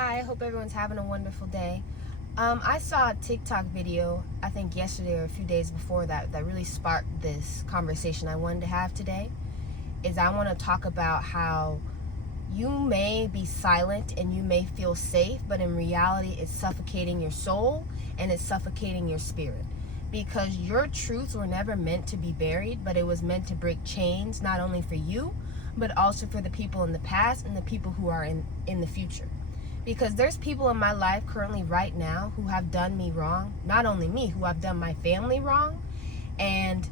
Hi, I hope everyone's having a wonderful day. I saw a TikTok video, I think yesterday or a few days before that really sparked this conversation I wanted to have today. I want to talk about how you may be silent and you may feel safe, but in reality it's suffocating your soul and it's suffocating your spirit. Because your truths were never meant to be buried, but it was meant to break chains, not only for you, but also for the people in the past and the people who are in the future. Because there's people in my life currently right now who have done me wrong, not only me, who have done my family wrong, and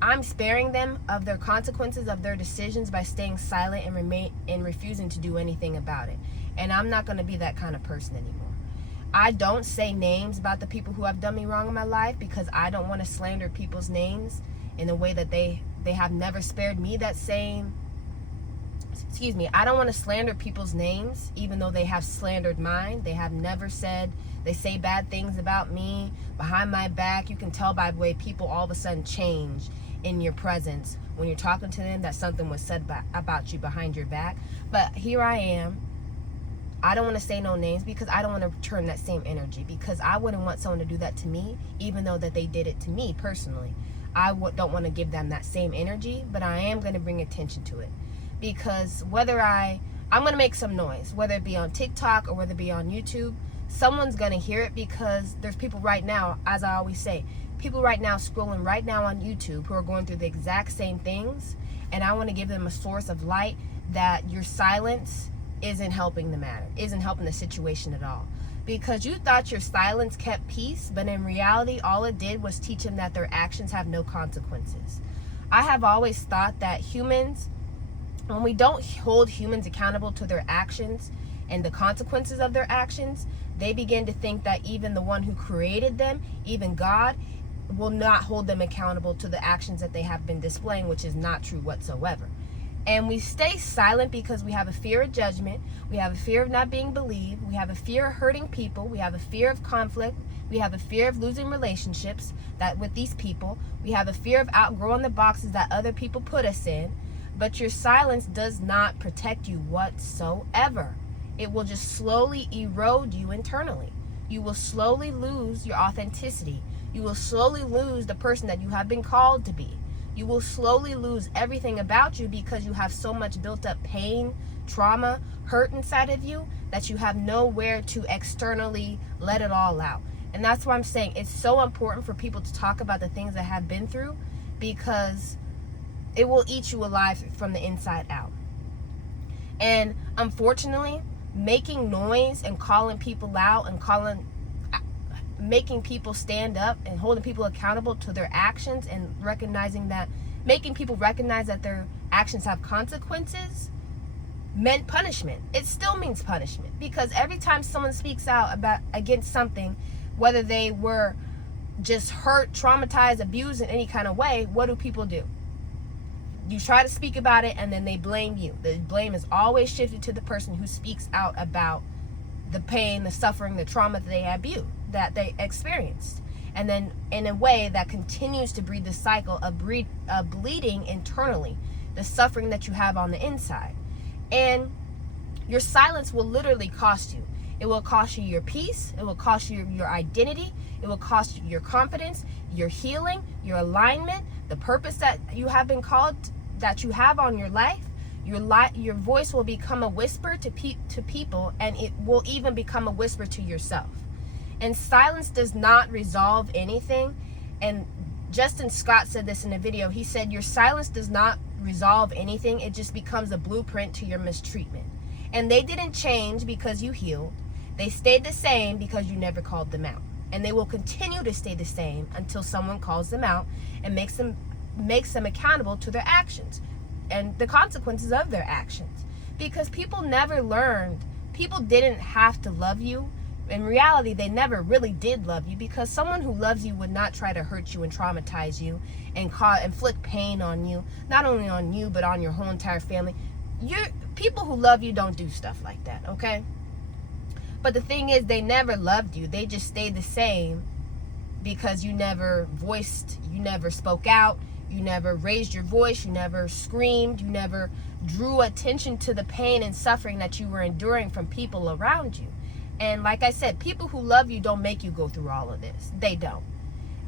I'm sparing them of their consequences of their decisions by staying silent and refusing to do anything about it. And I'm not going to be that kind of person anymore. I don't say names about the people who have done me wrong in my life because I don't want to slander people's names in a way that they have never spared me that same. I don't want to slander people's names, even though they have slandered mine. They have never said, they say bad things about me behind my back. You can tell by the way people all of a sudden change in your presence when you're talking to them that something was said about you behind your back. But here I am. I don't want to say no names because I don't want to return that same energy, because I wouldn't want someone to do that to me, even though that they did it to me personally. I don't want to give them that same energy, but I am going to bring attention to it. Because I'm going to make some noise, whether it be on TikTok or whether it be on YouTube, someone's going to hear it, because there's people right now, as I always say, people right now scrolling right now on YouTube who are going through the exact same things. And I want to give them a source of light that your silence isn't helping the matter, isn't helping the situation at all. Because you thought your silence kept peace, but in reality, all it did was teach them that their actions have no consequences. I have always thought that when we don't hold humans accountable to their actions and the consequences of their actions, they begin to think that even the one who created them, even God, will not hold them accountable to the actions that they have been displaying, which is not true whatsoever. And we stay silent because we have a fear of judgment, we have a fear of not being believed, we have a fear of hurting people, we have a fear of conflict, we have a fear of losing relationships with these people, we have a fear of outgrowing the boxes that other people put us in. But your silence does not protect you whatsoever. It will just slowly erode you internally. You will slowly lose your authenticity. You will slowly lose the person that you have been called to be. You will slowly lose everything about you because you have so much built up pain, trauma, hurt inside of you that you have nowhere to externally let it all out. And that's why I'm saying it's so important for people to talk about the things they have been through, because it will eat you alive from the inside out. And unfortunately, making noise and calling people out and making people stand up and holding people accountable to their actions and making people recognize that their actions have consequences meant punishment. It still means punishment, because every time someone speaks out against something, whether they were just hurt, traumatized, abused in any kind of way, what do people do? You try to speak about it and then they blame you. The blame is always shifted to the person who speaks out about the pain, the suffering, the trauma that they experienced. And then in a way that continues to breed the cycle of bleeding internally, the suffering that you have on the inside. And your silence will literally cost you. It will cost you your peace. It will cost you your identity. It will cost you your confidence, your healing, your alignment, the purpose that you have been called, that you have on your life. Your voice will become a whisper to people, and it will even become a whisper to yourself. And silence does not resolve anything. And Justin Scott said this in a video. He said, your silence does not resolve anything. It just becomes a blueprint to your mistreatment. And they didn't change because you healed. They stayed the same because you never called them out. And they will continue to stay the same until someone calls them out and makes them accountable to their actions and the consequences of their actions. Because people never learned. People didn't have to love you. In reality, they never really did love you, because someone who loves you would not try to hurt you and traumatize you and inflict pain on you, not only on you, but on your whole entire family. People who love you don't do stuff like that, okay? But the thing is, they never loved you. They just stayed the same because you never spoke out, You never raised your voice. You never screamed. You never drew attention to the pain and suffering that you were enduring from people around you. And like I said, people who love you don't make you go through all of this. They don't.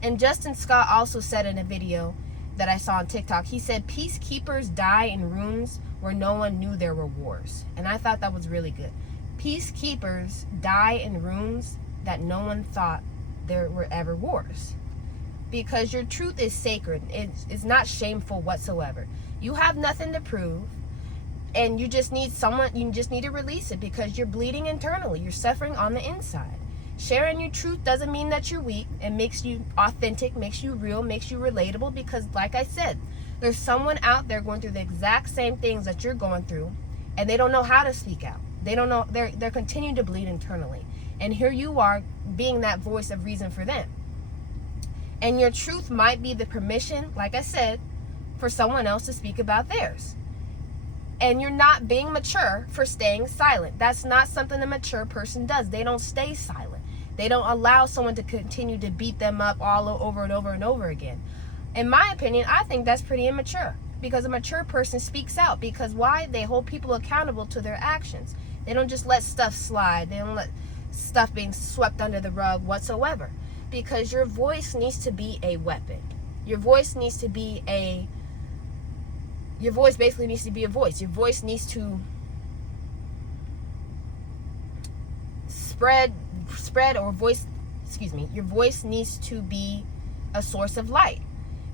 And Justin Scott also said in a video that I saw on TikTok, he said, peacekeepers die in rooms where no one knew there were wars. And I thought that was really good. Peacekeepers die in rooms that no one thought there were ever wars. Because your truth is sacred. It's not shameful whatsoever. You have nothing to prove. And you just need to release it because you're bleeding internally. You're suffering on the inside. Sharing your truth doesn't mean that you're weak. It makes you authentic, makes you real, makes you relatable, because like I said, there's someone out there going through the exact same things that you're going through, and they don't know how to speak out. They don't know. They're continuing to bleed internally. And here you are being that voice of reason for them. And your truth might be the permission, like I said, for someone else to speak about theirs. And you're not being mature for staying silent. That's not something a mature person does. They don't stay silent. They don't allow someone to continue to beat them up all over and over and over again. In my opinion, I think that's pretty immature. Because a mature person speaks out. Because why? They hold people accountable to their actions. They don't just let stuff slide. They don't let stuff being swept under the rug whatsoever. Because your voice needs to be a weapon. Your voice needs to be your voice basically needs to be a voice. Your voice needs to your voice needs to be a source of light.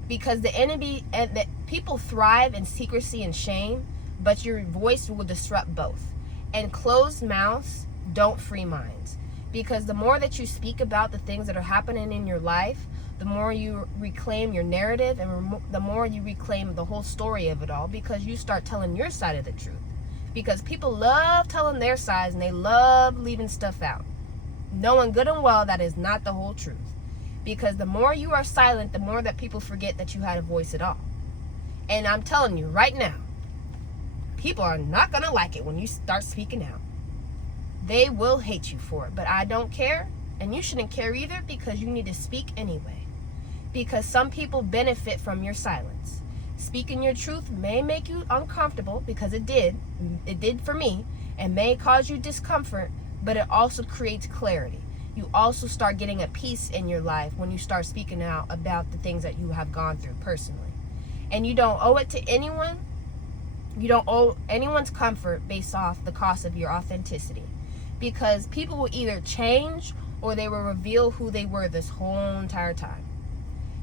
Because the enemy and the people thrive in secrecy and shame, but your voice will disrupt both. And closed mouths don't free minds. Because the more that you speak about the things that are happening in your life, the more you reclaim your narrative, and the more you reclaim the whole story of it all, because you start telling your side of the truth. Because people love telling their sides, and they love leaving stuff out, knowing good and well that is not the whole truth. Because the more you are silent, the more that people forget that you had a voice at all. And I'm telling you right now, people are not going to like it when you start speaking out. They will hate you for it, but I don't care, and you shouldn't care either, because you need to speak anyway. Because some people benefit from your silence. Speaking your truth may make you uncomfortable, because it did for me, and may cause you discomfort, but it also creates clarity. You also start getting a peace in your life when you start speaking out about the things that you have gone through personally. And you don't owe it to anyone. You don't owe anyone's comfort based off the cost of your authenticity. Because people will either change or they will reveal who they were this whole entire time.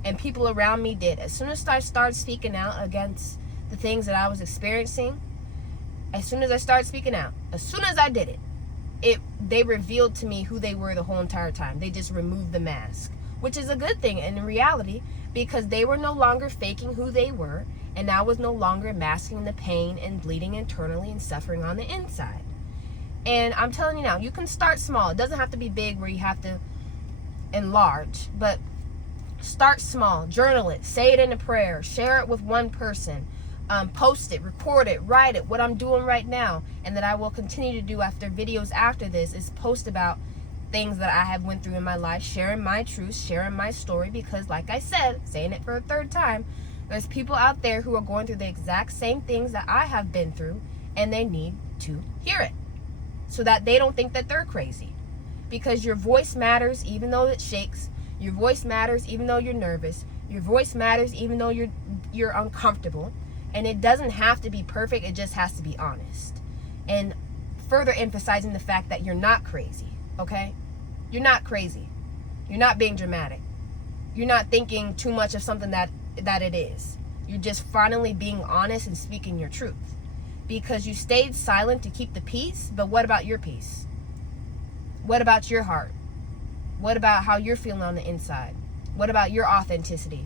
And people around me did. As soon as I started speaking out against the things that I was experiencing, as soon as I started speaking out, as soon as I did it, they revealed to me who they were the whole entire time. They just removed the mask, which is a good thing in reality, because they were no longer faking who they were, and I was no longer masking the pain and bleeding internally and suffering on the inside. And I'm telling you now, you can start small. It doesn't have to be big where you have to enlarge, but start small. Journal it, say it in a prayer, share it with one person, post it, record it, write it. What I'm doing right now, and that I will continue to do after videos after this, is post about things that I have went through in my life, sharing my truth, sharing my story, because like I said, saying it for a third time, there's people out there who are going through the exact same things that I have been through, and they need to hear it so that they don't think that they're crazy. Because your voice matters even though it shakes. Your voice matters even though you're nervous. Your voice matters even though you're uncomfortable. And it doesn't have to be perfect, it just has to be honest. And further emphasizing the fact that you're not crazy, okay? You're not crazy. You're not being dramatic. You're not thinking too much of something that it is. You're just finally being honest and speaking your truth. Because you stayed silent to keep the peace, but what about your peace? What about your heart? What about how you're feeling on the inside? What about your authenticity?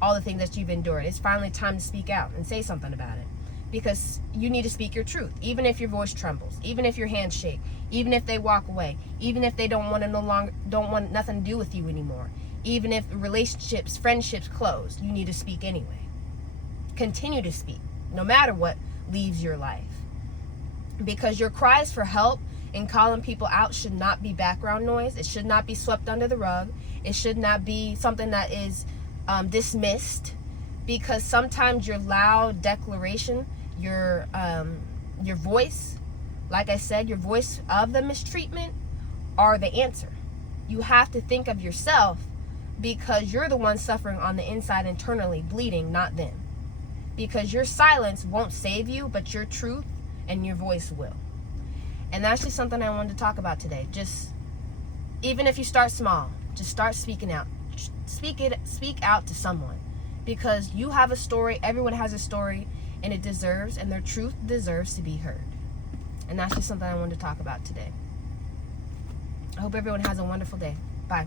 All the things that you've endured. It's finally time to speak out and say something about it. Because you need to speak your truth. Even if your voice trembles. Even if your hands shake. Even if they walk away. Even if they don't want nothing to do with you anymore. Even if relationships, friendships close. You need to speak anyway. Continue to speak. No matter what leaves your life. Because your cries for help and calling people out should not be background noise. It should not be swept under the rug. It should not be something that is dismissed. Because sometimes your loud declaration, your voice, like I said, your voice of the mistreatment are the answer. You have to think of yourself, because you're the one suffering on the inside internally, bleeding, not them. Because your silence won't save you, but your truth and your voice will. And that's just something I wanted to talk about today. Just, even if you start small, just start speaking out. Speak out to someone. Because you have a story, everyone has a story, and it deserves, and their truth deserves to be heard. And that's just something I wanted to talk about today. I hope everyone has a wonderful day. Bye.